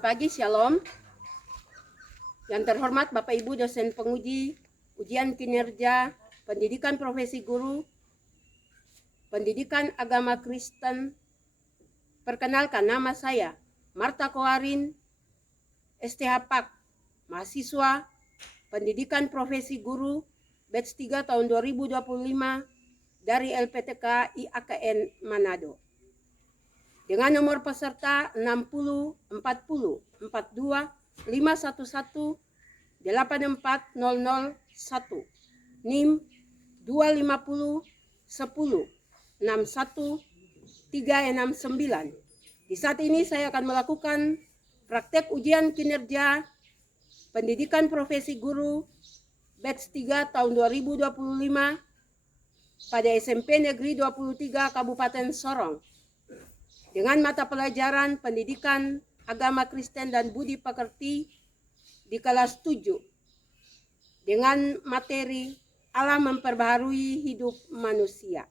Selamat pagi, Shalom. Yang terhormat Bapak Ibu dosen penguji, ujian kinerja, pendidikan profesi guru, pendidikan agama Kristen. Perkenalkan, nama saya Marta Koarin, STH Pak, mahasiswa pendidikan profesi guru, batch 3 tahun 2025 dari LPTK IAKN Manado. Dengan nomor peserta 60 40 42 511 84001, NIM 250 10 61 369. Di saat ini saya akan melakukan praktek ujian kinerja pendidikan profesi guru batch 3 tahun 2025 pada SMP Negeri 23 Kabupaten Sorong dengan mata pelajaran pendidikan agama Kristen dan budi pekerti di kelas 7 dengan materi alam memperbaharui hidup manusia.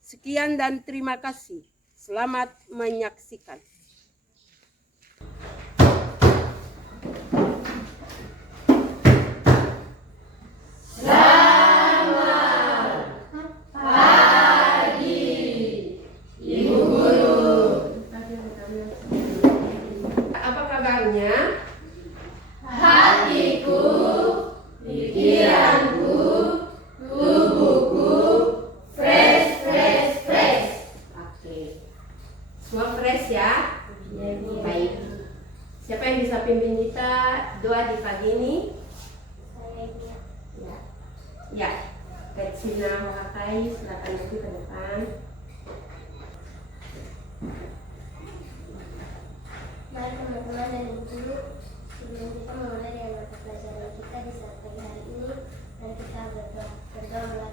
Sekian dan terima kasih. Selamat menyaksikan. Apa kabarnya? Hatiku, pikiranku, tubuhku, fresh. Oke. Semua fresh ya? Baik. Siapa yang bisa pimpin kita doa di pagi ini? Ya. Kecina Wakai, silakan maju ke depan. Mari teman-teman dan guru, sebelum kita memulai dengan mata pelajaran kita di saat pagi hari ini, mari kita berdoa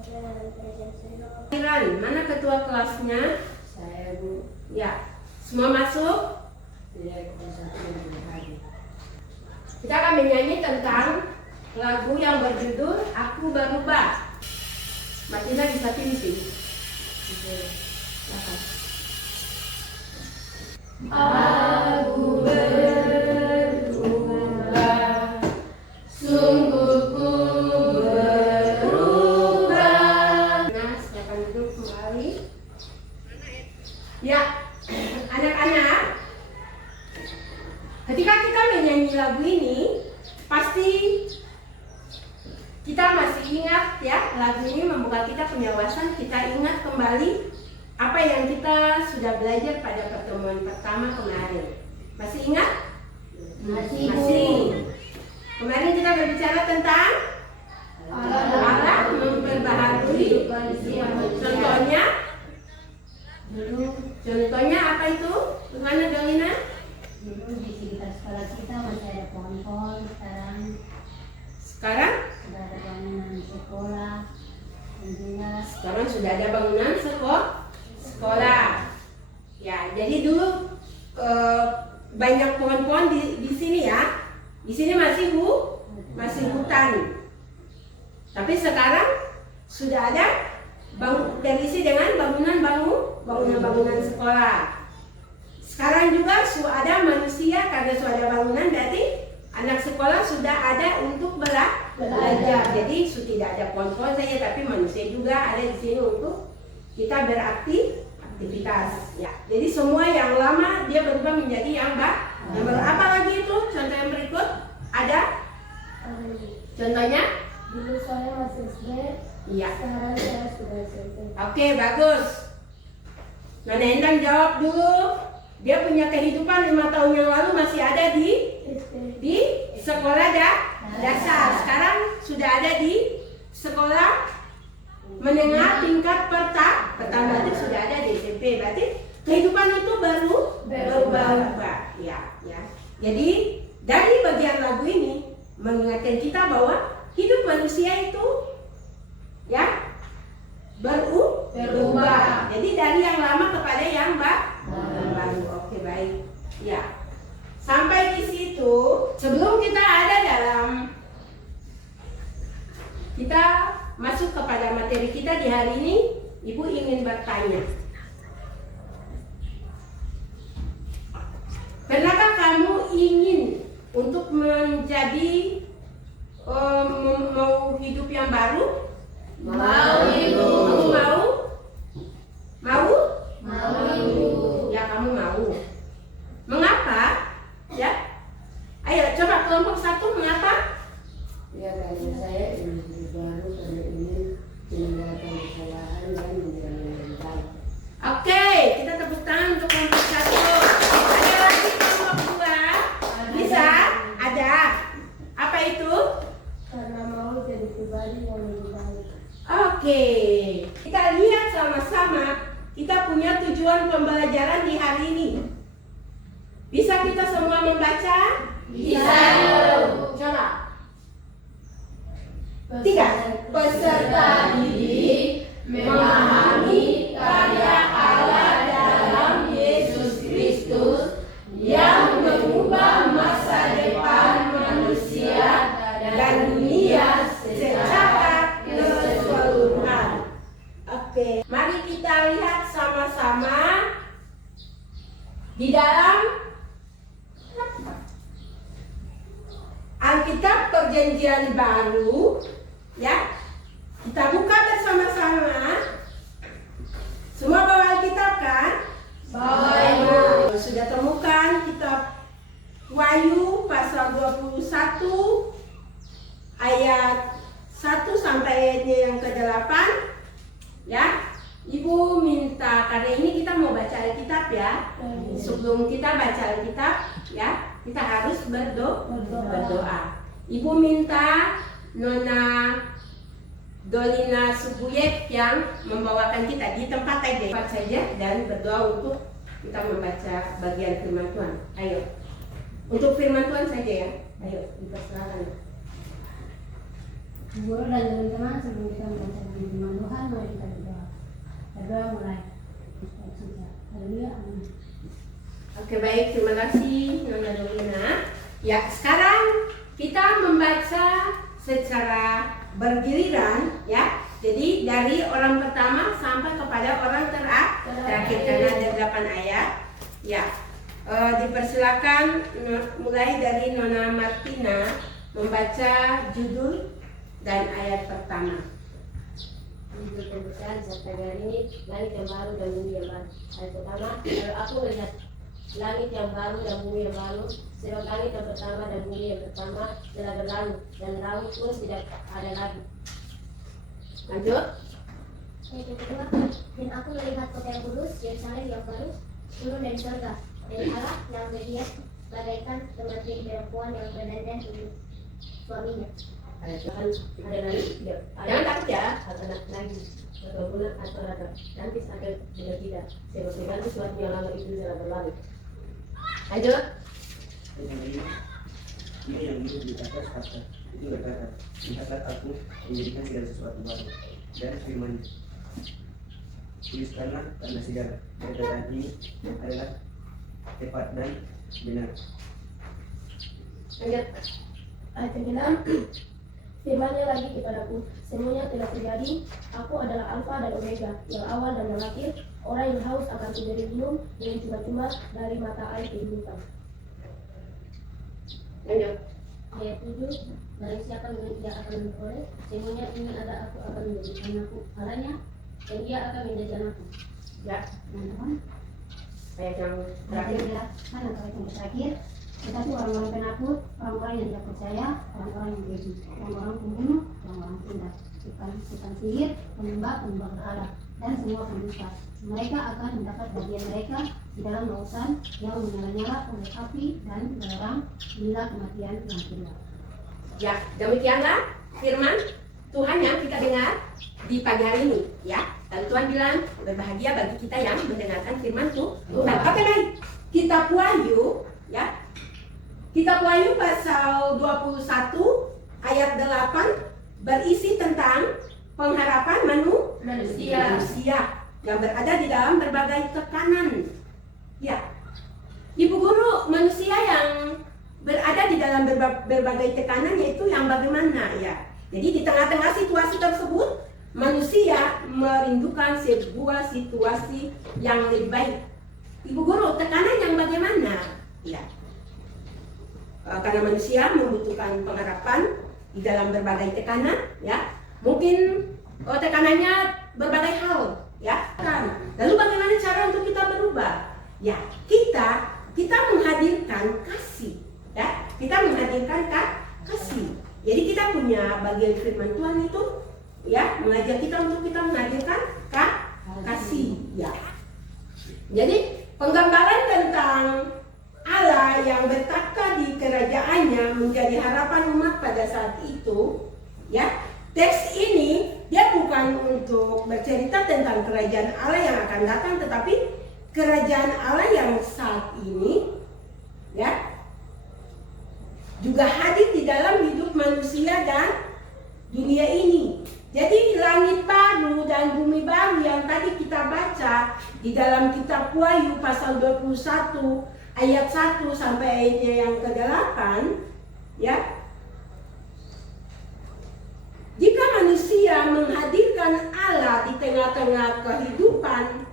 dalam kerajaan surga. Kiran, mana ketua kelasnya? Saya, Bu. Ya. Semua masuk? Tidak bisa hari. Kita akan menyanyi tentang lagu yang berjudul Aku Berubah. Mbak Tina bisa pimpin. Silakan. Aku berubah, sungguh ku berubah. Nah, silakan duduk kembali. Ya, anak-anak, ketika kita menyanyi lagu ini, pasti kita masih ingat ya, lagu ini membuka kita penjelasan, kita ingat kembali apa yang kita sudah belajar pada pertemuan pertama kemarin. Masih ingat? Masih. Kemarin kita berbicara tentang Allah memperbaharui. Contohnya apa itu? Gimana Dolina? Dulu di sekitar sekolah kita masih ada pohon-pohon, Sekarang sudah ada bangunan sekolah, tentunya Sekarang sudah ada bangunan sekolah. Ya, jadi dulu banyak pohon-pohon di sini ya. Di sini masih hutan. Tapi sekarang sudah ada terisi dengan bangunan sekolah. Sekarang juga sudah ada manusia, karena sudah ada bangunan berarti anak sekolah sudah ada untuk belajar. Jadi tidak ada pohon-pohon saja, tapi manusia juga ada di sini untuk kita beraktivitas. Ya. Jadi semua yang lama dia berubah menjadi yang baru. Apa lagi itu? Contoh yang berikut ada? Contohnya? Dulu saya masih SD, Iya. sekarang saya sudah SMP. Oke, bagus. Nona Endang jawab dulu. Dia punya kehidupan 5 tahun yang lalu masih ada di sekolah dasar. Sekarang sudah ada di sekolah menengah tingkat pertama, itu sudah ada di SMP. Berarti kehidupan itu berubah. Ya. Jadi dari bagian lagu ini mengingatkan kita bahwa hidup manusia itu ya berubah. Jadi dari yang lama kepada yang baru. Oke, baik. Ya. Sampai di situ, sebelum kita masuk kepada materi kita di hari ini, Ibu ingin bertanya. Pernahkah untuk menjadi mau hidup yang baru? Mau, Ibu. Kamu mau? Mau? Mau, Ibu. Ya, kamu mau. Mengapa? Ya. Ayo coba kelompok 1 mengapa? Ya, karena saya ingin hidup baru, karena ingin meninggalkan kesalahan dan menjalani yang baik. Oke, kita tepuk tangan untuk kelompok 1. Ada lagi kelompok 2? Bisa? Ada. Apa itu? Karena mau jadi pribadi yang lebih baik. Oke, kita lihat sama-sama. Kita punya tujuan pembelajaran di hari ini. Bisa kita semua membaca? Bisa. Coba. 3. Peserta didik memahami karya Allah dalam Yesus Kristus yang mengubah masa depan manusia dan dunia secara keseluruhan. Oke, mari kita lihat sama-sama di dalam Alkitab Perjanjian Baru, ya. Kita buka bersama-sama. Semua bawa Alkitab kan? Bawa, Ibu. Sudah temukan kitab Wahyu pasal 21 ayat 1 sampai ayatnya yang ke-8, ya. Ibu minta, karena ini kita mau baca Alkitab ya. Sebelum kita baca Alkitab, ya, kita harus berdoa. Ibu minta Nona Dolina Subuyek yang membawakan kita di tempat saja dan berdoa untuk kita membaca bagian firman Tuhan. Ayo, untuk firman Tuhan saja ya. Ayo, dipersilakan. Guru dan teman-teman, sebelum kita membaca firman Tuhan, mari kita berdoa. Berdoa mulai. Haleluya. Amin. Oke, baik, terima kasih Nona Dolina. Ya, sekarang kita membaca secara bergiliran ya. Jadi dari orang pertama sampai kepada orang terakhir karena ada 8 ayat. Ya. Dipersilakan mulai dari Nona Martina membaca judul dan ayat pertama. Judul pembukaan sampai hari ini, langit yang baru dan bumi yang baru. Ayat pertama, lalu aku melihat langit yang baru dan bumi yang baru, sebab langit yang pertama dan bumi yang pertama telah berlalu, dan laut pun tidak ada lagi. Lanjut. Ayat yang kedua, dan aku melihat kota yang kudus, Yerusalem yang baru, turun dari surga dari Allah yang berdiam bagaikan seperti perempuan yang berdandan untuk suaminya. Ayat Tuhan ada lagi, Jangan takut ya. ada lagi, atau bulan atau rata, nanti ada juga tidak, sebab diganti suatu yang lama itu telah berlalu. Lanjut. Ini yang hidup di atas harta itu berkata, lihatlah aku menjadikan segala sesuatu baru, dan firman tuliskanlah karena segala perkataan ini adalah tepat dan benar. Lanjut. Ayat ke-6, firman-Nya lagi kepadaku, semuanya telah terjadi, aku adalah Alfa dan Omega, yang awal dan yang akhir, orang yang haus akan kuberi minum dengan cuma-cuma dari mata air kehidupan. Lanjut. Ayat 7, barang siapa yang tidak akan memperoleh, semuanya ini ada aku akan menjadi anakku Allahnya, dan ia akan menjadi anakku. Ya. Teman-teman, Ayat yang terakhir terakhir. adalah ayat yang terakhir. Tetapi orang-orang penakut, orang-orang yang tidak percaya, orang-orang yang keji, orang-orang pembunuh, orang-orang tindak, tukang sihir, penyembah berhala, dan semua pendusta. Mereka akan mendapat bagian mereka di dalam lautan yang menyala-nyala oleh api dan belerang hingga kematian yang kedua. Ya, demikianlah firman Tuhan yang kita dengar di pagi hari ini, ya. Dan Tuhan bilang berbahagia bagi kita yang mendengarkan firman Tuhan. Oke, baik. Kitab Wahyu, ya. Kitab Wahyu pasal 21 ayat 8 berisi tentang pengharapan manusia yang berada di dalam berbagai tekanan. Ya. Ibu guru, manusia yang berada di dalam berbagai tekanan yaitu yang bagaimana ya. Jadi di tengah-tengah situasi tersebut manusia merindukan sebuah situasi yang lebih baik. Ibu guru, tekanan yang bagaimana? Ya. karena manusia membutuhkan pengharapan di dalam berbagai tekanan, ya. Mungkin tekanannya berbagai hal, ya kan. Lalu bagaimana cara untuk kita berubah? Ya, kita menghadirkan kasih, ya. Kita menghadirkan kasih. Jadi kita punya bagian firman Tuhan itu, ya, mengajar kita untuk kita menghadirkan kasih, ya. Jadi penggambaran tentang Allah yang bertakhta di kerajaannya menjadi harapan umat pada saat itu, ya. Teks ini dia bukan untuk bercerita tentang kerajaan Allah yang akan datang, tetapi kerajaan Allah yang saat ini, ya, juga hadir di dalam hidup manusia dan dunia ini. Jadi langit baru dan bumi baru yang tadi kita baca di dalam kitab Wahyu pasal 21 ayat 1 sampai ayatnya yang ke-8, ya. Jika manusia menghadirkan Allah di tengah-tengah kehidupan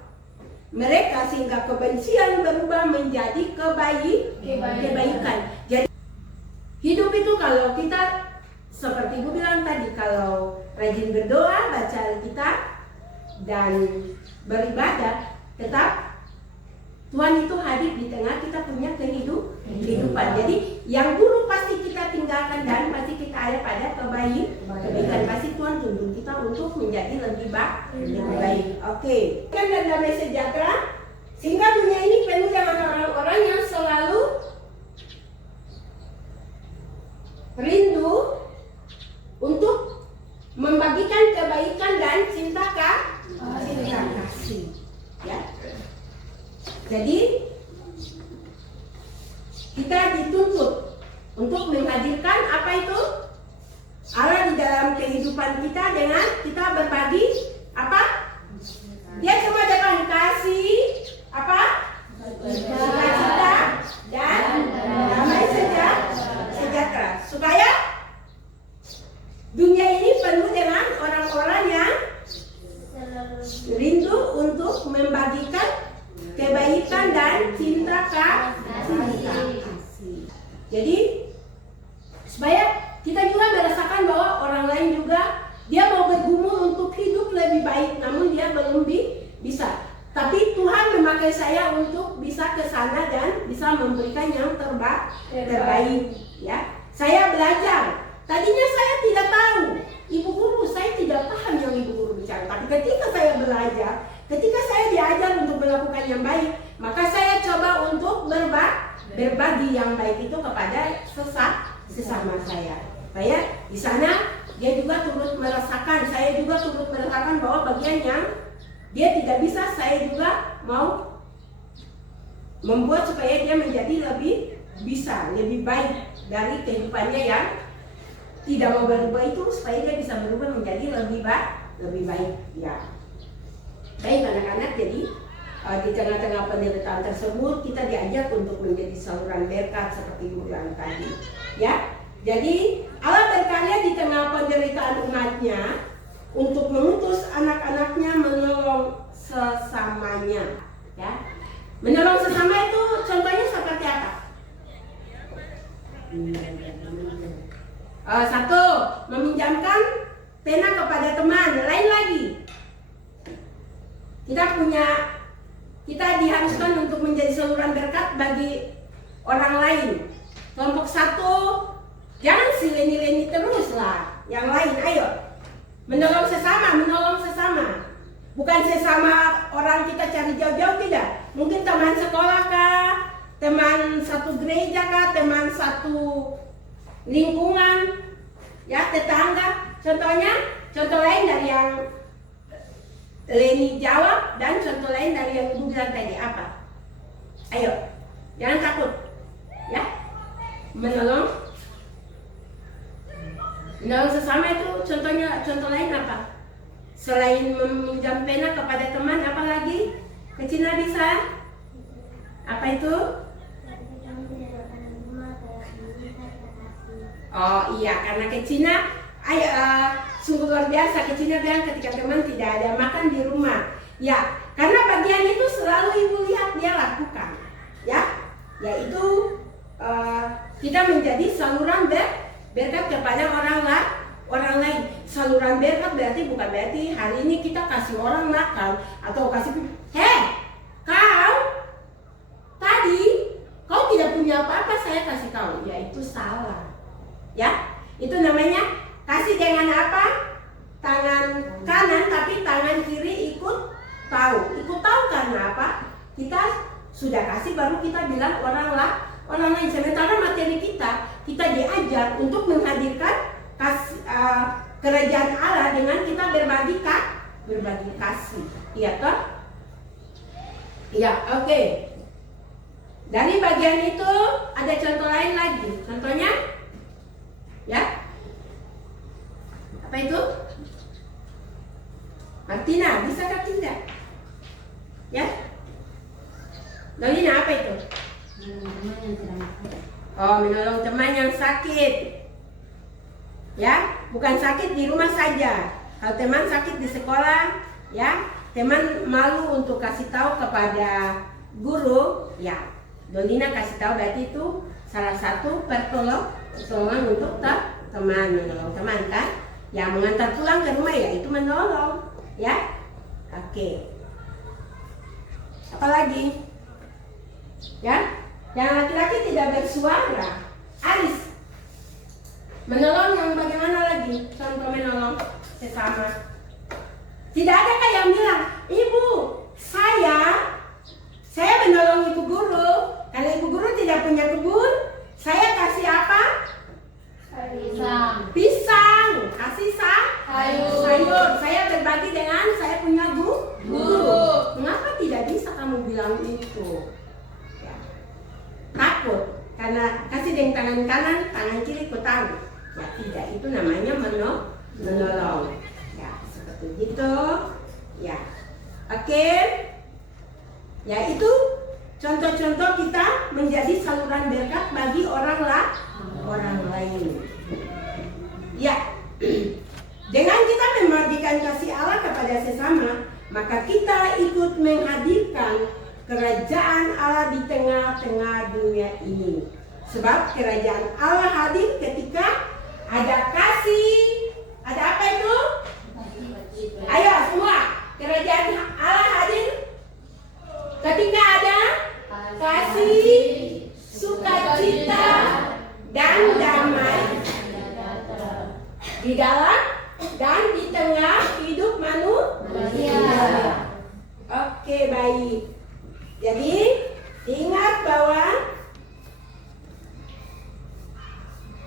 mereka sehingga kebencian berubah menjadi kebaikan. Jadi hidup itu kalau kita seperti Ibu bilang tadi, kalau rajin berdoa, baca Alkitab dan beribadah, tetap Tuhan itu hadir di tengah kita punya kehidupan. Jadi yang buruk pasti kita tinggalkan dan pasti kita ada pada kebaikan. Pasti Tuhan tuntun kita untuk menjadi lebih baik. Oke. Kan dan damai sejahtera sehingga dunia ini penuh dengan orang-orang yang selalu rindu untuk membagikan kebaikan dan cinta kasih. Ya. Jadi kita dituntut untuk menghadirkan apa itu? Allah di dalam kehidupan kita dengan kita berbagi apa? Dia cuma datang kasih apa? Sukacita dan damai sejahtera. Supaya dunia ini penuh dengan orang-orang yang rindu untuk membagikan kebaikan dan cinta kasih. Jadi supaya kita juga merasakan bahwa orang lain juga dia mau bergumul untuk hidup lebih baik, namun dia belum bisa. Tapi Tuhan memakai saya untuk bisa ke sana dan bisa memberikan yang terbaik. Ya, saya belajar. Tadinya saya tidak tahu, Ibu Guru, saya tidak paham yang Ibu Guru bicara. Tapi ketika saya belajar, ketika saya diajar untuk melakukan yang baik, maka saya coba untuk berbagi yang baik itu kepada sesama saya. Saya di sana dia juga turut merasakan, saya juga turut merasakan bahwa bagian yang dia tidak bisa, saya juga mau membuat supaya dia menjadi lebih bisa, lebih baik dari kehidupannya yang tidak mau berubah itu, supaya dia bisa berubah menjadi lebih baik. Ya. Baik anak-anak, jadi di tengah-tengah penderitaan tersebut kita diajak untuk menjadi saluran berkat seperti Ibu bilang tadi. Ya, jadi Allah berkarya di tengah penderitaan umatnya untuk mengutus anak-anaknya menolong sesamanya. Ya, menolong sesama itu contohnya seperti apa? Satu, meminjamkan pena kepada teman. Lain lagi, kita diharuskan untuk menjadi saluran berkat bagi orang lain. Kelompok satu, jangan sileni-leni terus lah. Yang lain, ayo menolong sesama. Bukan sesama orang kita cari jauh-jauh, tidak. Mungkin teman sekolah kah, teman satu gereja kah, teman satu lingkungan, ya, tetangga. Contoh lain dari yang Leni jawab dan contoh lain dari yang Ibu bilang tadi apa? Ayo, jangan takut, ya. Menolong sesama itu contoh lain apa? Selain meminjam pena kepada teman, apa lagi? Kecina bisa? Apa itu? Oh iya, karena Kecina sungguh luar biasa. Kecina bilang ketika teman tidak ada makan di rumah, ya, karena bagian itu selalu Ibu lihat dia lakukan, ya, yaitu kita menjadi hari ini kita kasih orang makan atau kasih, tadi kau tidak punya apa-apa, saya kasih kau, ya itu salah. Ya, itu namanya kasih dengan apa? Tangan kanan tapi tangan kiri ikut tahu karena apa? Kita sudah kasih baru kita bilang orang lain. Sementara materi kita diajar untuk menghadirkan kerajaan Allah dengan kita berbagi kasih. Iya toh? Iya, oke. Dari bagian itu ada contoh lain lagi. Contohnya, ya, apa itu? Martina, bisakah tidak? Ya, Dolina, apa itu? Oh, menolong teman yang sakit. Ya, bukan sakit di rumah saja. Kalau teman sakit di sekolah, ya, teman malu untuk kasih tahu kepada guru, ya, Dolina kasih tahu berarti itu salah satu pertolongan untuk teman, menolong teman kan? Ya, mengantar pulang ke rumah ya itu menolong, ya. Oke. Apalagi? Ya, yang laki-laki tidak bersuara. Aris, menolong yang bagaimana lagi? Contoh menolong sesama. Tidak ada kayak yang bilang, ibu, saya menolong ibu guru. Kalau ibu guru tidak punya kebun, saya kasih apa? Pisang. Kasih sayur. Saya berbagi dengan saya punya guru. Mengapa tidak bisa kamu bilang itu? Ya. Takut. Karena kasih dengan tangan kanan, tangan kiri ku tahu. Ya tidak, itu namanya menolong. Ya, seperti itu. Ya. Oke. Ya itu contoh-contoh kita menjadi saluran berkat bagi orang lain. Ya. Dengan kita membagikan kasih Allah kepada sesama, maka kita ikut menghadirkan kerajaan Allah di tengah-tengah dunia ini. Sebab kerajaan Allah hadir ketika ada kasih. Ada apa itu? Ayo semua, kerajaan Allah hadir ketika ada kasih, sukacita, dan damai di dalam dan di tengah hidup manusia. Oke, baik. Jadi ingat bahwa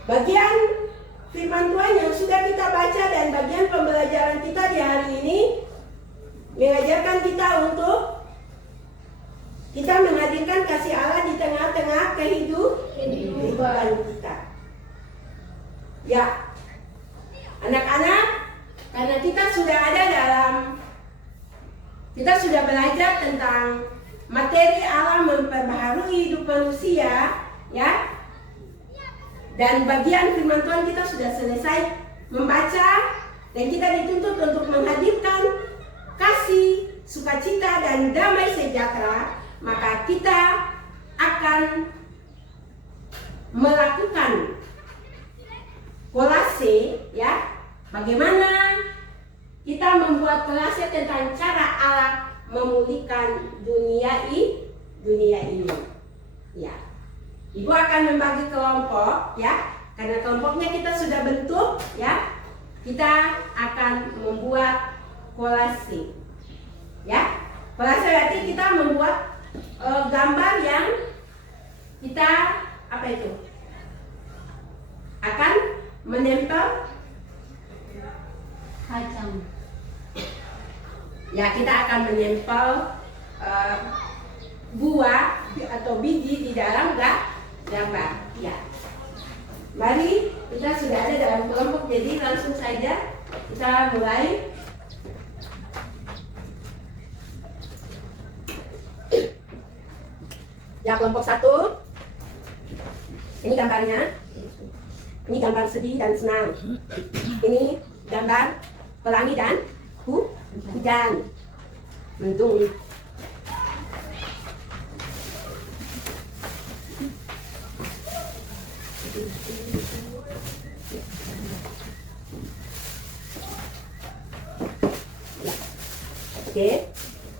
bagian firman Tuhan yang sudah kita baca dan bagian pembelajaran kita di hari ini mengajarkan kita untuk kita menghadirkan kasih Allah di tengah-tengah kehidupan kita. Ya, anak-anak, karena kita sudah belajar tentang materi Allah memperbaharui hidup manusia, ya. Dan bagian firman Tuhan kita sudah selesai membaca dan kita dituntut untuk menghadirkan kasih, sukacita dan damai sejahtera, maka kita akan melakukan kolase, ya. Bagaimana kita membuat kolase tentang cara Allah memulihkan dunia ini. Ya. Ibu akan membagi kelompok, ya. Karena kelompoknya kita sudah bentuk, ya. Kita akan membuat kolase. Ya. Kolase berarti kita membuat gambar yang kita apa itu? Akan menempel kacang. Ya, kita akan menempel buah atau biji di dalam gambar. Ya. Mari, kita sudah ada dalam kelompok, jadi langsung saja kita mulai. Ya, kelompok 1. Ini gambarnya. Ini gambar sedih dan senang. Ini gambar pelangi dan hujan. Mendung. Oke,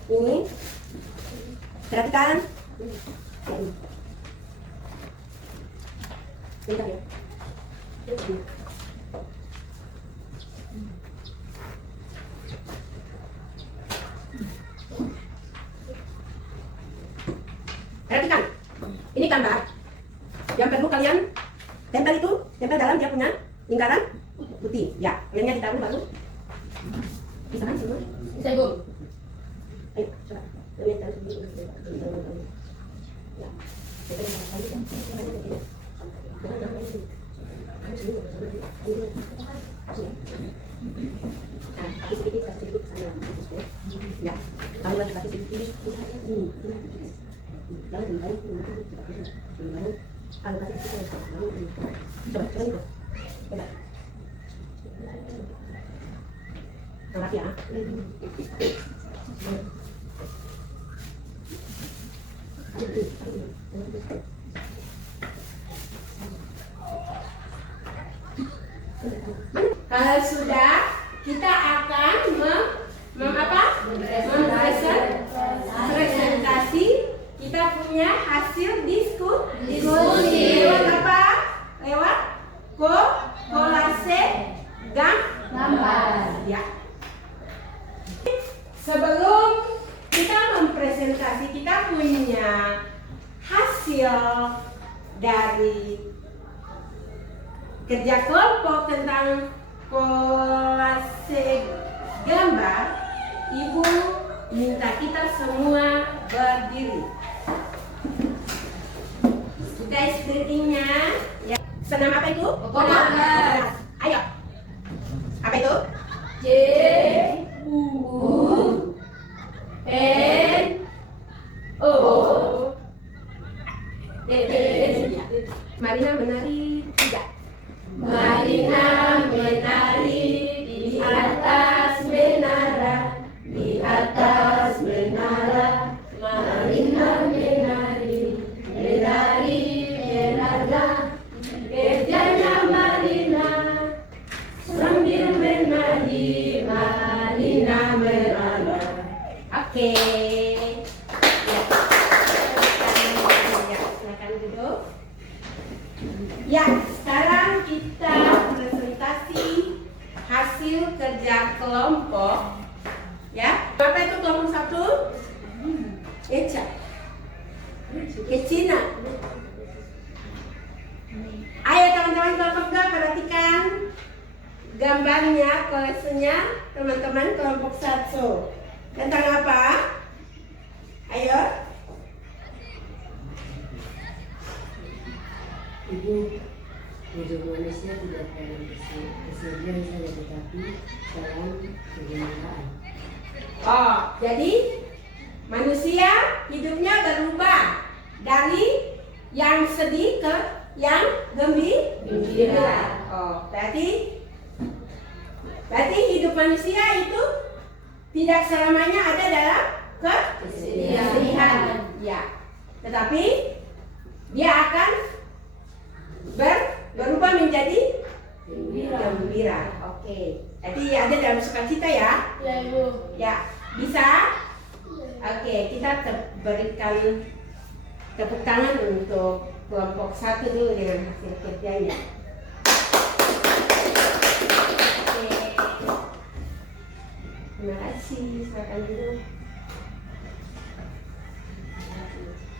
ini perhatikan. Bentar ya. Perhatikan, ini gambar yang perlu kalian tempel itu, tempel dalam dia punya lingkaran putih. Ya, lemnya ditaruh baru. Bisa kan semua? Bisa Ibu. Ayo, coba. Lemnya ditaruh sedikit. Ya. Ya, kamu lagi kasih sedikit. Jangan kembali. Kalau kasih sedikit, coba itu. Coba. Makasih ya. Kalau sudah, kita akan presentasi kita punya hasil diskusi. Lewat apa? Lewat kolase gambar. Ya. Sebelum kita mempresentasi kita punya hasil dari kerja kelompok tentang kolase gambar, Ibu minta kita semua berdiri. Kita screeningnya, ya. Senam apa itu? Konas. Ayo. Apa itu? J U N O. Marina menari tidak. Marina menari di atas menara, di atas menara. Marina menari, menari, menara. Kerjanya Marina sambil menari, Marina menara. Oke. Ya, silakan duduk. Ya, sekarang kita presentasi hasil kerja kelompok. Ya, apa itu kelompok 1? Eca. Kecina. Ayo teman-teman kelompok 2 perhatikan gambarnya, koleksinya teman-teman kelompok 1. Tentang apa? Ayo. Ibu, hidup manusia tidak dalam kesedihan saja, tetapi dalam kegembiraan. Oh, jadi manusia hidupnya berubah dari yang sedih ke yang gembira. Oh, berarti hidup manusia itu tidak selamanya ada dalam kesedihan. Ya, tetapi dia akan berubah menjadi gembira. Oke. Jadi ada dalam sukacita ya? Ya Ibu. Ya, bisa? Oke, kita berikan tepuk tangan untuk kelompok 1 dulu dengan hasil kerjanya. Oke. Terima kasih, silakan dulu.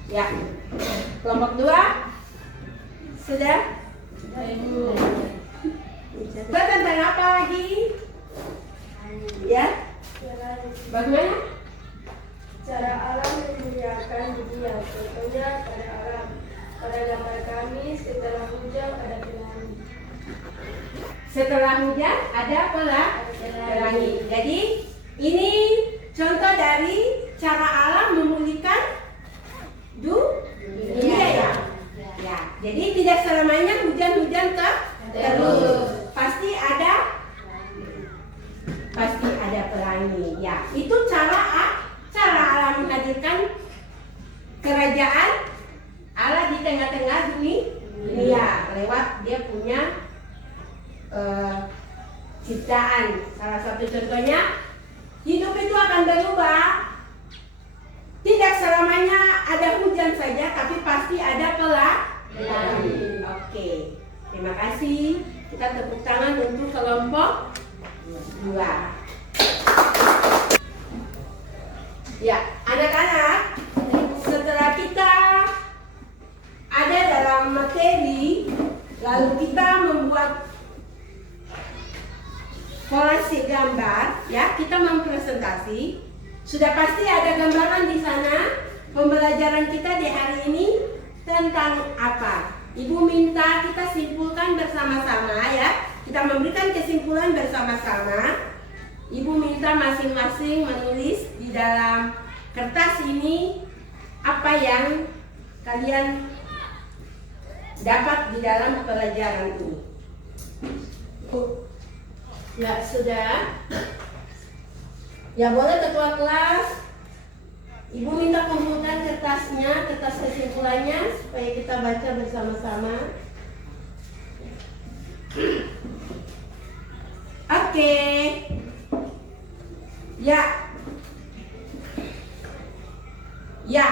Ya, kelompok 2 sudah? Ya Ibu. Tentang apa lagi? Ya, bagaimana? Cara alam memuliakan dunia, contohnya pada alam. Pada gambar kami, setelah hujan ada pelangi. Setelah hujan ada pelangi. Jadi ini contoh dari cara alam memulihkan dunia ya. Ya, jadi tidak selamanya hujan-hujan terus. Pasti ada pelangi. Ya, itu cara alam menghadirkan kerajaan Allah di tengah-tengah dunia lewat dia punya ciptaan. Salah satu contohnya, hidup itu akan berubah. Tidak selamanya ada hujan saja, tapi pasti ada pelangi. Oke, terima kasih. Kita tepuk tangan untuk kelompok 2. Ya, anak-anak, setelah kita ada dalam materi, lalu kita membuat kolase gambar, ya, kita mempresentasi. Sudah pasti ada gambaran di sana. Pembelajaran kita di hari ini tentang apa? Ibu minta kita simpulkan bersama-sama, ya. Kita memberikan kesimpulan bersama-sama. Ibu minta masing-masing menulis di dalam kertas ini apa yang kalian dapat di dalam pelajaran ini. Ya, sudah. Ya, boleh ketua kelas. Ibu minta kumpulkan kertasnya, kertas kesimpulannya supaya kita baca bersama-sama. Oke. Ya. Ya.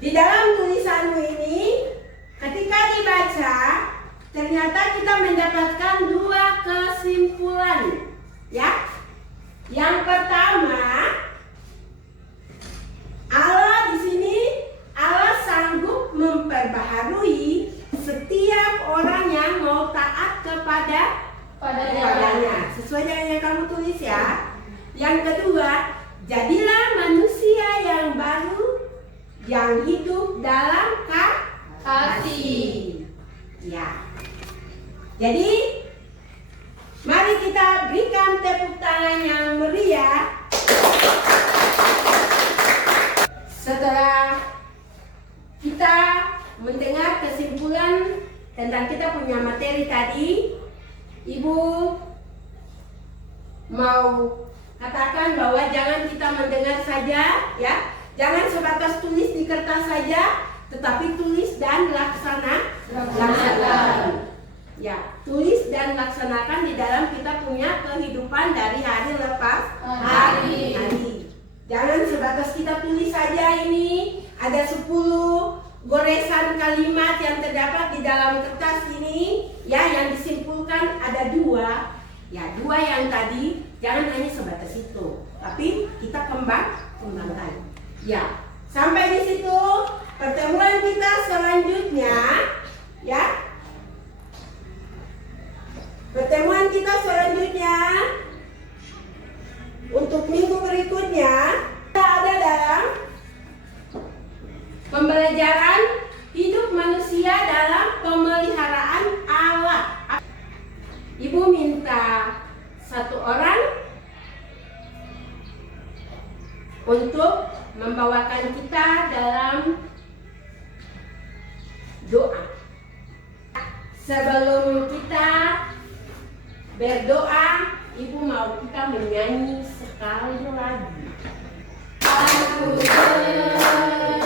Di dalam tulisanmu ini, ketika dibaca, ternyata kita mendapatkan 2 kesimpulan. Ya. Yang pertama, Allah di sini Allah sanggup memperbaharui setiap orang yang mau taat kepadanya. Sesuai dengan yang kamu tulis, ya. Yang kedua, jadilah manusia yang baru yang hidup dalam kasih. Ya. Jadi, mari kita berikan tepuk tangan yang meriah. Setelah kita mendengar kesimpulan tentang kita punya materi tadi, Ibu mau katakan bahwa jangan kita mendengar saja, ya. Jangan sebatas tulis di kertas saja, tetapi tulis dan laksanakan. Ya, tulis dan laksanakan di dalam kita punya kehidupan dari hari lepas hari. Jangan sebatas kita tulis saja ini. Ada 10 goresan kalimat yang terdapat di dalam kertas ini, ya, yang disimpulkan ada 2. Ya, 2 yang tadi, jangan hanya sebatas itu, tapi kita kembangkan. Ya, sampai di situ pertemuan kita selanjutnya, ya. Pertemuan kita selanjutnya untuk minggu berikutnya kita ada dalam pembelajaran hidup manusia dalam pemeliharaan Allah. Ibu minta 1 orang untuk membawakan kita dalam doa. Sebelum kita berdoa, Ibu mau kita menyanyi sekali lagi. Aku berubah,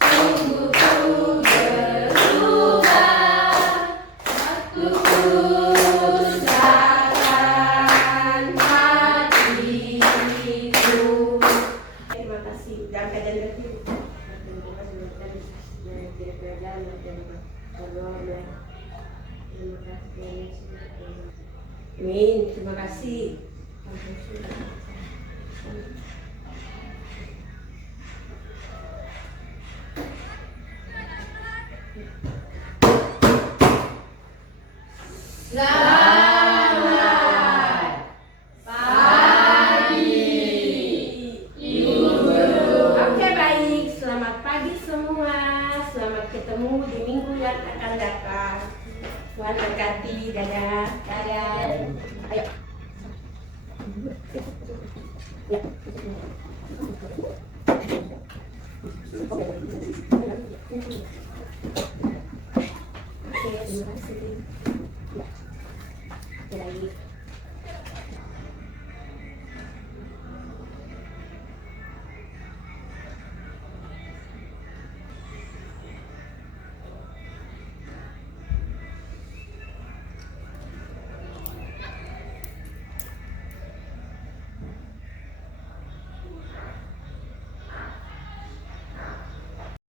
sungguh ku berubah, aku usahkan hatiku. Terima kasih. Jangan kajian ngerti. Amin. Terima kasih. Selamat pagi, Ibu Guru. Oke, baik. Selamat pagi semua. Selamat ketemu di minggu yang akan datang. Tuhan berkati. Dadah. Dadah. Ayo. Ya. Oke, terima kasih. Ya. Lagi.